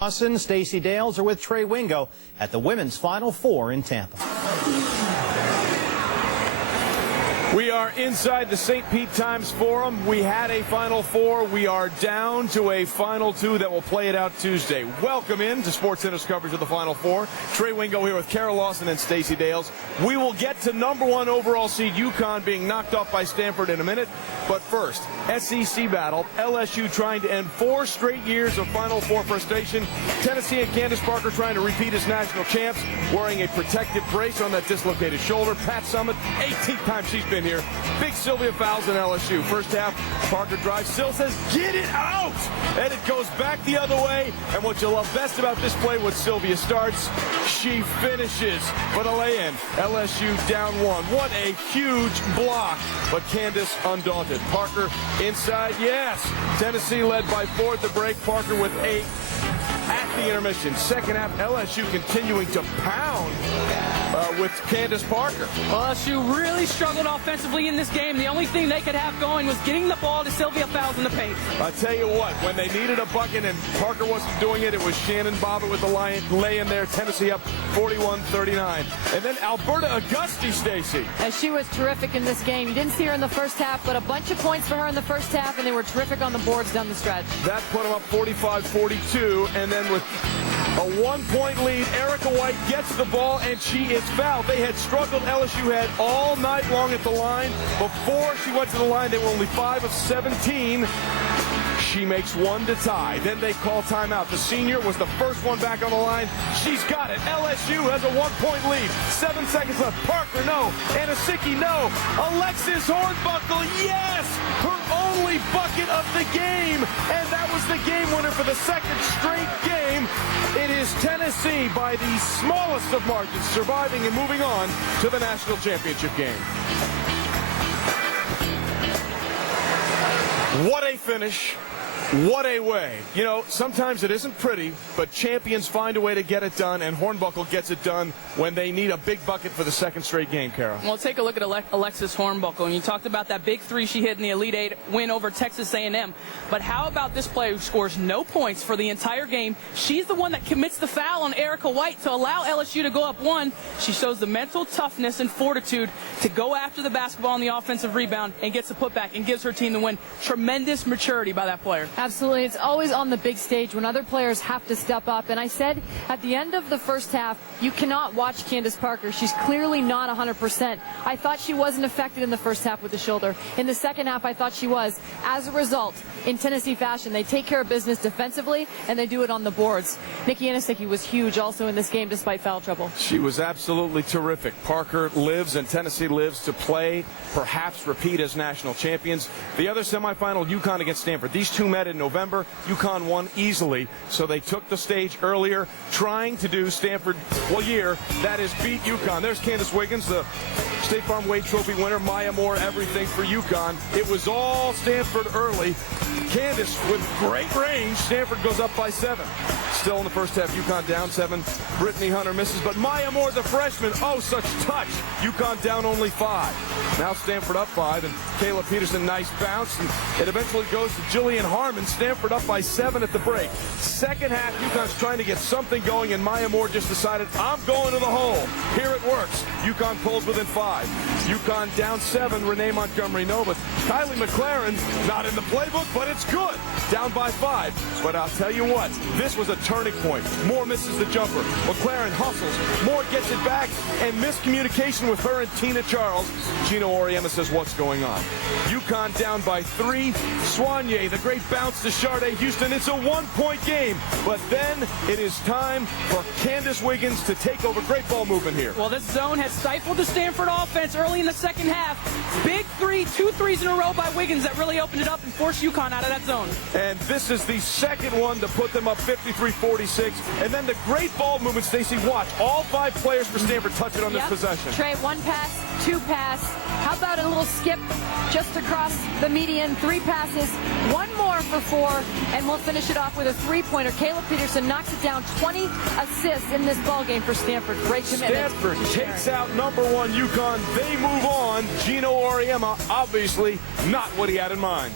Austin, Stacey Dales are with Trey Wingo at the women's Final Four in Tampa. We are inside the St. Pete Times Forum. We had a Final Four. We are down to a Final Two that will play it out Tuesday. Welcome in to SportsCenter's coverage of the Final Four. Trey Wingo here with Carol Lawson and Stacey Dales. We will get to #1 overall seed UConn being knocked off by Stanford in a minute. But first, SEC battle. LSU trying to end 4 straight years of Final Four frustration. Tennessee and Candace Parker trying to repeat as national champs, wearing a protective brace on that dislocated shoulder. Pat Summitt, 18th time she's been here. Big Sylvia Fowles in LSU. First half, Parker drives. Syl says, get it out! And it goes back the other way. And what you love best about this play, when Sylvia starts, she finishes for the lay-in. LSU down 1. What a huge block. But Candice undaunted. Parker inside, yes. Tennessee led by 4 at the break. Parker with 8 at the intermission. Second half, LSU continuing to pound with Candace Parker. LSU really struggled offensively in this game. The only thing they could have going was getting the ball to Sylvia Fowles in the paint. I tell you what, when they needed a bucket and Parker wasn't doing it, it was Shannon Bobbitt with the lay-in there. Tennessee up 41-39. And then Alberta Auguste, Stacey. And she was terrific in this game. You didn't see her in the first half, but a bunch of points for her in the first half, and they were terrific on the boards down the stretch. That put them up 45-42, and then with a 1-point lead, Erica White gets the ball, and she is fouled. They had struggled. LSU had all night long at the line. Before she went to the line, they were only 5 of 17. She makes 1 to tie. Then they call timeout. The senior was the first one back on the line. She's got it. LSU has a 1-point lead. 7 seconds left. Parker, no. Anasicki, no. Alexis Hornbuckle, yes! Her only bucket of the game. And that was the game winner for the second straight game. It is Tennessee by the smallest of margins, surviving and moving on to the national championship game. What a finish. What a way. You know, sometimes it isn't pretty, but champions find a way to get it done, and Hornbuckle gets it done when they need a big bucket for the second straight game, Carol. Well, take a look at Alexis Hornbuckle, and you talked about that big 3 she hit in the Elite 8 win over Texas A&M. But how about this player who scores no points for the entire game? She's the one that commits the foul on Erica White to allow LSU to go up 1. She shows the mental toughness and fortitude to go after the basketball on the offensive rebound and gets the putback and gives her team the win. Tremendous maturity by that player. Absolutely. It's always on the big stage when other players have to step up. And I said at the end of the first half, you cannot watch Candace Parker. She's clearly not 100%. I thought she wasn't affected in the first half with the shoulder. In the second half, I thought she was. As a result, in Tennessee fashion, they take care of business defensively, and they do it on the boards. Nicki Anasicki was huge also in this game despite foul trouble. She was absolutely terrific. Parker lives and Tennessee lives to play, perhaps repeat as national champions. The other semifinal, UConn against Stanford. These two met in November. UConn won easily, so they took the stage earlier, trying to do Stanford year, that is beat UConn. There's Candace Wiggins, the State Farm Wade Trophy winner. Maya Moore, everything for UConn. It was all Stanford early. Candace with great range. Stanford goes up by 7. Still in the first half, UConn down 7. Brittany Hunter misses, but Maya Moore, the freshman, oh, such touch. UConn down only 5. Now Stanford up 5, and Kayla Peterson, nice bounce, and it eventually goes to Jillian Harmon. Stanford up by 7 at the break. Second half, UConn's trying to get something going, and Maya Moore just decided, I'm going to the hole. Here it works. UConn pulls within 5. UConn down 7. Renee Montgomery, no, but Kylie McLaren, not in the playbook, but it's good. Down by 5. But I'll tell you what, this was a turning point. Moore misses the jumper. McLaren hustles. Moore gets it back, and miscommunication with her and Tina Charles. Gino Oriema says, what's going on? UConn down by 3. Soigné, the great bounce to Sharday Houston. It's a 1-point game. But then it is time for Candace Wiggins to take over. Great ball movement here. Well, this zone has stifled the Stanford offense early in the second half. Big 3, 2 threes in a row by Wiggins that really opened it up and forced UConn out of that zone. And this is the second one to put them up 53-46. And then the great ball movement, Stacey. Watch. All 5 players for Stanford touch it on this possession. Trey, 1 pass, 2 pass. How about a little skip just across the median? 3 passes, 1 more for 4, and we'll finish it off with a 3-pointer. Kayla Peterson knocks it down. 20 assists in this ballgame for Stanford. Great commitment. Stanford takes out #1 UConn. They move on. Gino Oriema, obviously not what he had in mind.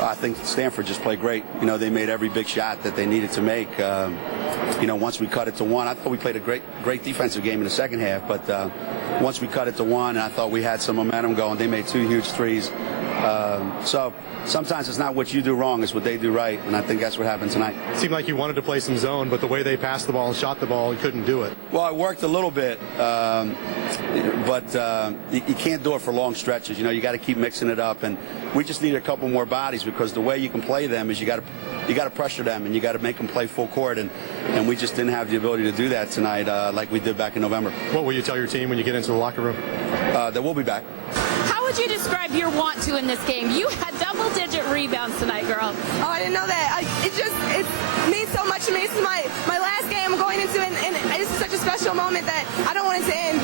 I think Stanford just played great. They made every big shot that they needed to make. Once we cut it to one, I thought we played a great defensive game in the second half, but once we cut it to one, I thought we had some momentum going. They made 2 huge threes. So sometimes it's not what you do wrong, it's what they do right, and I think that's what happened tonight. It seemed like you wanted to play some zone, but the way they passed the ball and shot the ball, you couldn't do it. Well, I worked a little bit, but you can't do it for long stretches. You got to keep mixing it up, and we just need a couple more bodies, because the way you can play them is you got to pressure them, and you got to make them play full court, and we just didn't have the ability to do that tonight like we did back in November. What will you tell your team when you get into the locker room? That we'll be back. How would you describe your want to in this game? You had double-digit rebounds tonight, girl. Oh, I didn't know that. It means so much to me. This is my last game I'm going into, and this is such a special moment that I don't want it to end.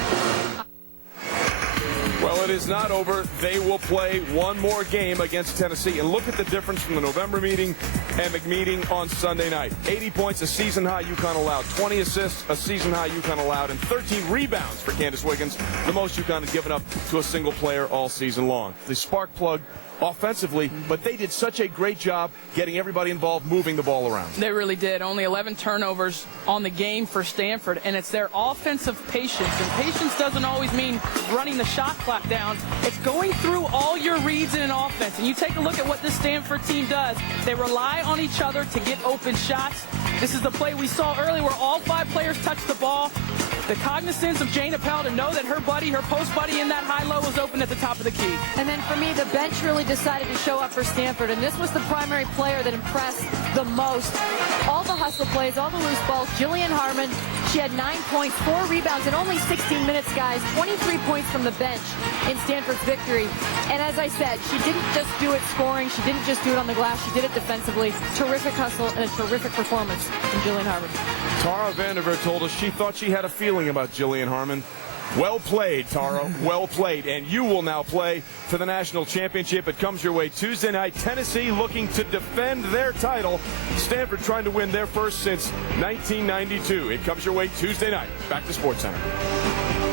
Well, it is not over. They will play one more game against Tennessee. And look at the difference from the November meeting and the meeting on Sunday night. 80 points, a season-high UConn allowed. 20 assists, a season-high UConn allowed. And 13 rebounds for Candace Wiggins, the most UConn has given up to a single player all season long. The spark plug offensively, but they did such a great job getting everybody involved, moving the ball around. They really did. Only 11 turnovers on the game for Stanford, and it's their offensive patience. And patience doesn't always mean running the shot clock down. It's going through all your reads in an offense. And you take a look at what this Stanford team does. They rely on each other to get open shots. This is the play we saw early where all 5 players touched the ball. The cognizance of Jane Appel to know that her post buddy in that high-low was open at the top of the key. And then for me, the bench really decided to show up for Stanford, and this was the primary player that impressed the most. All the hustle plays, all the loose balls. Jillian Harmon, she had 9 points, 4 rebounds in only 16 minutes, guys. 23 points from the bench in Stanford's victory. And as I said, she didn't just do it scoring. She didn't just do it on the glass. She did it defensively. Terrific hustle and a terrific performance from Jillian Harmon. Tara Vanderveer told us she thought she had a feeling about Jillian Harmon. Well played, Tara. Well played. And you will now play for the national championship. It comes your way Tuesday night. Tennessee looking to defend their title. Stanford trying to win their first since 1992. It comes your way Tuesday night. Back to SportsCenter.